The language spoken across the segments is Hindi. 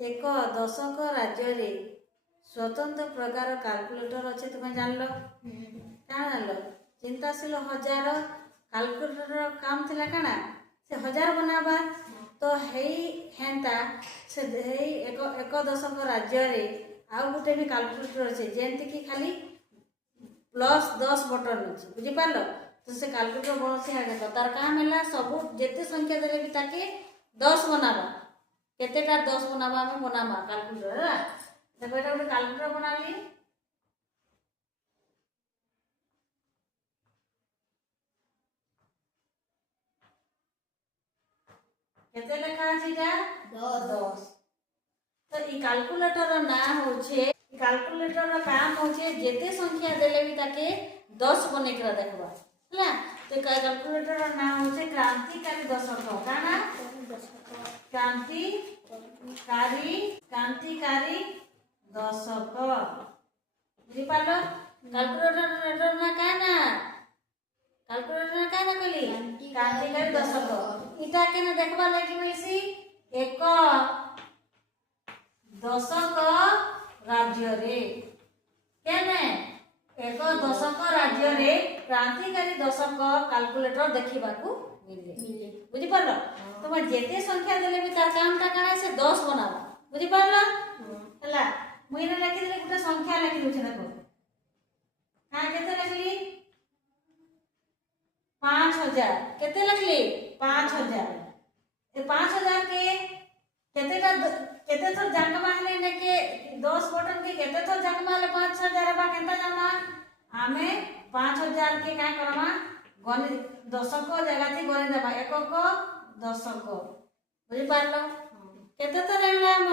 एक दशक राज्य रे स्वतंत्र प्रकार कैलकुलेटर अच्छे तुम्हें जान लो क्या जान लो चिंताशील हजार कैलकुलेटर काम थिला काना से हजार बनाबा तो हेई हेंता से हेई एक दशक राज्य रे आउ गुटे भी कैलकुलेटर अच्छे जेंति की खाली +10 बटन अच्छे बुझी पारलो तो से कैलकुलेटर बसे आगे तो तार काम है सब जेते संख्या देले भी ताके 10 बनाबा केतेटा 10 बनाबा हमें बनाबा कैलकुलेटर है देखो एटा गोटे कैलकुलेटर बनाली केते लेखा अछि एटा 10 तो ई कैलकुलेटर ना होछे कैलकुलेटर काम होछे जेते संख्या देले भी ताके 10 बने के देखबा हला तो कैलकुलेटर ना होछे क्रांतिकारी दशक काना क्रांतिकारी दशक बुझी पालो कैलकुलेटर ना काना कैलकुलेटर ना काना कहली क्रांतिकारी दशक इटा केने देखबा लागि मिलसी एक दशक राज्य रे केने एक दशक राज्य रे क्रांतिकारी दशक कैलकुलेटर देखिबा को मिले बुझी पारलो तुम जेते संख्या देले भी तार कामटा काना से 10 बनाबा बुझी पारलो हला मुई ने लिखि देले गुटे संख्या लिखि दोछ देखो हां केते लिखली 5000 केते लिखली 5000 ए 5000 के केते थोर जंगमा हले ने के 10 बटन के केते थोर जंगमा हले 5000 बा केता जमा आमे 5000 के का करमा गनि दशक जगह थी गनि देबा एकक दशक बुझी पारलो केते थोर रहला हम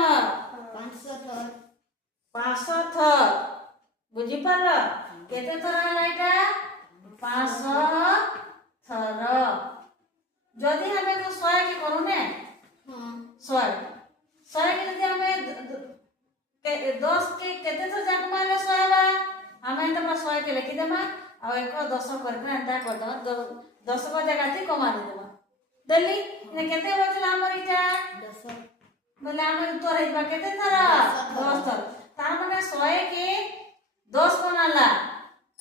500 थोर बुझी पारलो केते थोर रहला एटा 500 थोर जदी हमें तो 100 के करू ने हां 100 के जदी हमें 10 के केते थोर जंगमा हले 100 बा हमें तो 100 के लिखि देबा आ एक 10 करके एंटा कर दो 10 को जगह थी कमा दे देबा दली ने केते बचला हमर इटा 10 बोले हम तोर इबा केते थरा 10 थर तार माने 100 के 10 बनाला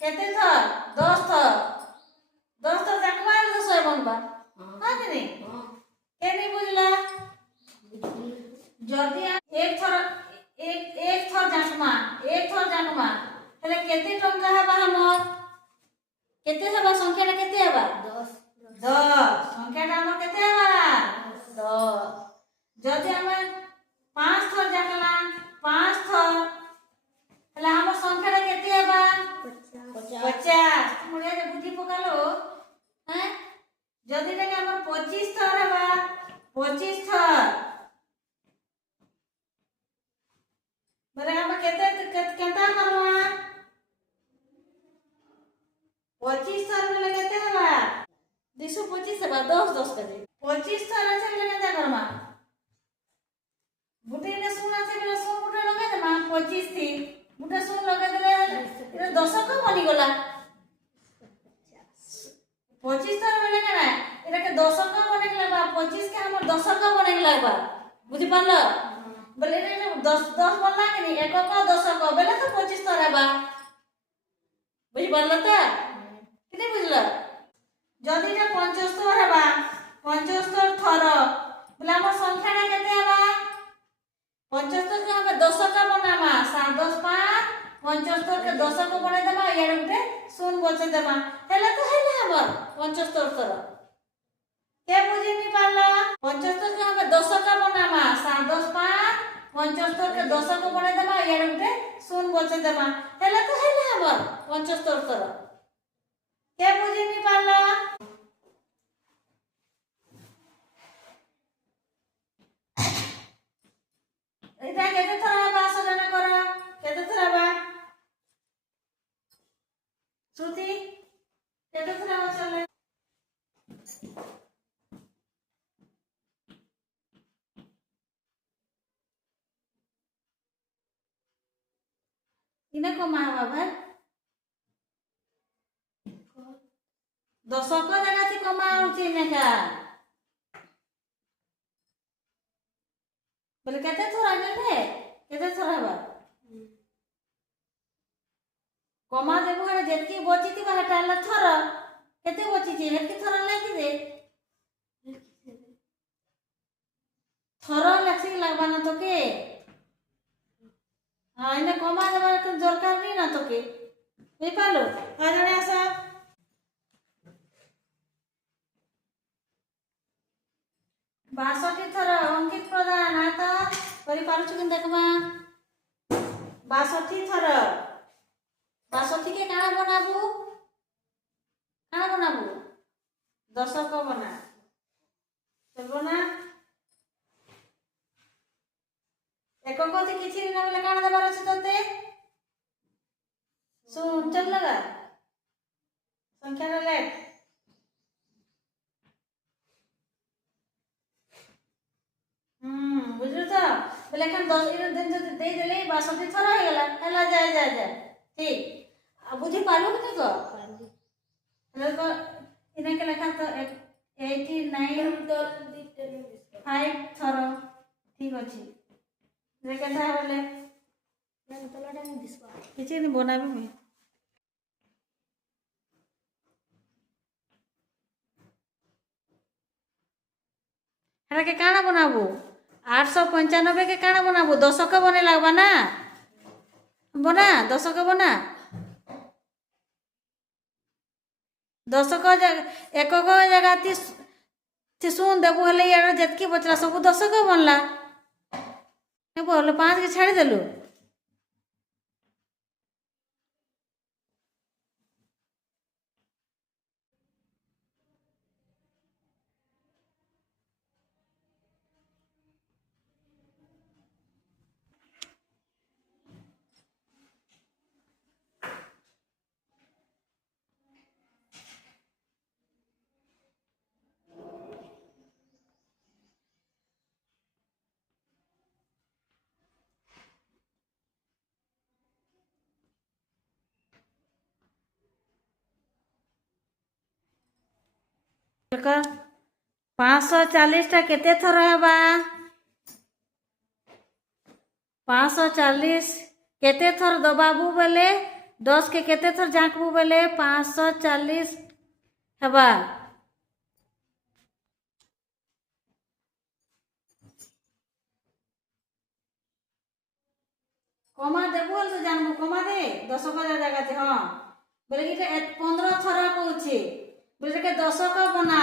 केते थर 10 थर 10 थर जकमा तो 100 बनबा हां कि नहीं केनी बुझला जदी एक थर जकमा हेले केते टंका हबा हमर केते हबा संख्याटा केते हबा 10 संख्याटा हमर केते हबा 10 जदी हम 5 थर जकला 5 थर हेले हमर संख्याटा केते हबा 50 मुड़िया जे बुद्धि पकालो हैं जदी टाके हमर 25 थर हबा 25 थर बरे हम केते केता करवा 25 थर में केते हबा 225 हबा 10 करे 25 थर আছে বলে কেনটা করমা বুটি ने सुन আছে বলে सुन বুটা লগাই দেমা 25 থি বুটা सुन লগাই দিলে এটা দশক বনি গলা 25 থর বলে কেনা এটাকে দশক বনে লাগবা 25 के हमर दशक बने लागबा बुझी पारलो बोले रे 10 बनला कि नहीं एकक दशक बेले तो 25 थर हेबा बुझी पारलो त किने बुझलो जदी এটা 75 हेबा 75 थर बोले हमर संख्याटा केते हेबा 75 के हम दशक बनामा 7 10 5 75 के दशक बने देबा यार गुटे सुन बचे देबा हेले तो हेले हमर 75 थर के बुझी नि पारलो 75 के हम दशक बनामा 7 10 5 75 के दशक बने देबा यार गुटे सुन बचे देबा हेले तो हेले हमर 75 थर के बुझी नि पारलो এটা কেতে থর হবা সজনা কর কেতে থর হবা শ্রুতি কেতে থর হবা চলে ইনা কমা হবা ভাই দশক জায়গাতে কমা হচ্ছে নাকা बोले केते थर आइले केते थर हबा कमा देबो हरे जेतकी बचिति बा हटाला थर केते बचिति हेतकी थर लागी दे थर लासी लागबा ना तोके हां इने कमा देबा दरकार नहीं ना तोके बुझि पालो आ जणे आसा 62 थर अंकित प्रधान आता करि पारुछु कि देखमा 62 थर 62 के काना बनाबू दशक बना चलबो ना एकक थी किछि ना बोले काना देबार अछि तते सुन चल लगा संख्या रे लेट बुझलो तो बोले खान 10 दिन जो दे देले 62 थर हो गेला हला जा ठीक अब बुझी पालो कि तो हेलो तो इने के लेखा तो 89 तो 5 थर ठीक अछि जे केथा बोले मैं तो लड़ा नहीं दिसबा किछि नहीं बनाबे मैं हरा के काना बनाबू 895 के काना बनाबू दशक बने लागबा ना बना दशक बना दशक एकक जगह ती सुन देबू हेले यार जेतकी बचला सब दशक बनला ने बोले 5 के छाड़ी देलु कर 540 टा केते थर हेबा 540 केते थर दबाबू बेले 10 के केते थर झांकबू बेले 540 हेबा कमा देबो तो जानबो कमा दे 10 का जगह थे हां बोले कि 15 थर कहूची बोले के 10 का बना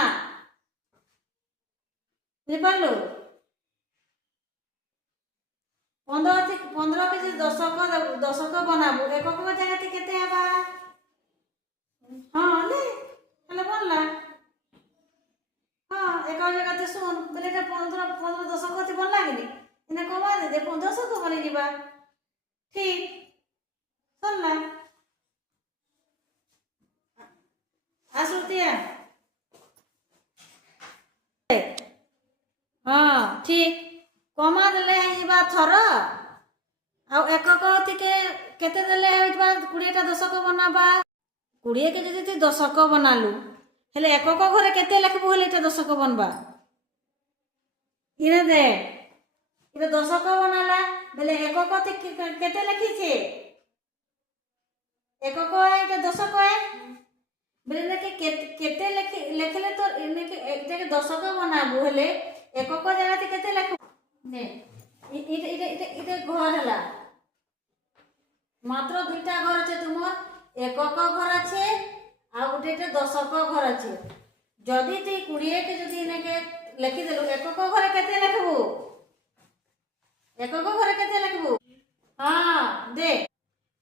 बुझ पालो 15 के 10 का बनाबो एकक जगह थे केते हेबा हां ले हले बनला हां एक जगह थे सुन बोले के 15 10 का थे बनला कि इने कमा दे 15 का बने दिबा ठीक सुनला आसुतिया हां ठीक कमा देले आइबा थर आ एकक थी के केते देले आइबा 20 टा दशक बनाबा 20 के जदी दशक बनालु हेले एकक घरे केते लिखबो हेले टा दशक बनबा इने दे इने दशक बनाला बेले एकक थी केते लिखी छे एकक है के दशक है बेले के केते लिखले तो इने के दशक बनाबो हेले एकक जगह थी केते लिखबो ने इते घर हला मात्र दुईटा घर আছে তোমার एकक घर আছে आ गोटेटा दशक घर আছে যদি তুই 20 के যদি ইনেকে লিখি দেলু एकक घर केते लिखबू एकक घर केते लिखबू हां दे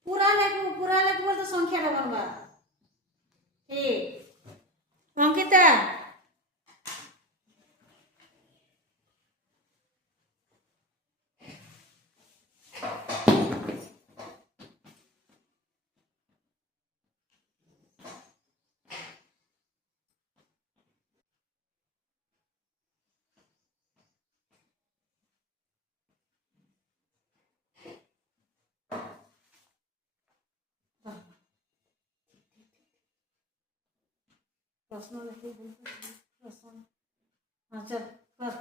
पूरा लिखबू तो संख्या बनबा ठीक अंकिता प्रश्न लिखी प्रश्न हाँ चल कर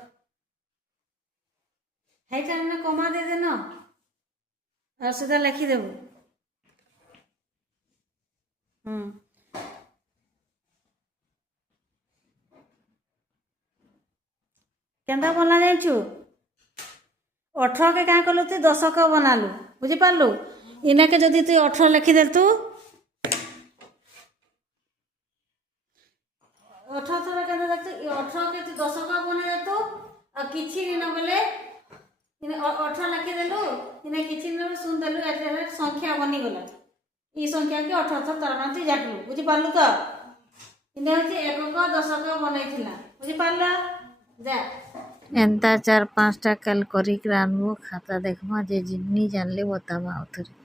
ହେଇଟା ମାନେ କମା ଦେଇଦେନ আর সেটা লেখি দেব। কেনতা বনা জানিছু 18 কে কাঁ কলু তুই দশক বনালু বুঝিপারলু ইনাকে যদি তুই 18 লেখিদেল তু 18 থর কেন দেখতু 18 কে তুই দশক বনে দেতু আর কিছু দিন বলে 18 লেখিদেলু ইনে কিছু দিন শুনদেলু এটা সংখ্যা বনিগলা এই সংখ্যা কি 18 থর তার মানে তুই জাকলু বুঝিপারলু তো ইনে হচ্ছে একক দশক বনাইছিলা বুঝিপারল যা এন্তা 4-5টা কাল করিক রানবো খাতা দেখমা যে জিনি জানলে बतावा आउथरे।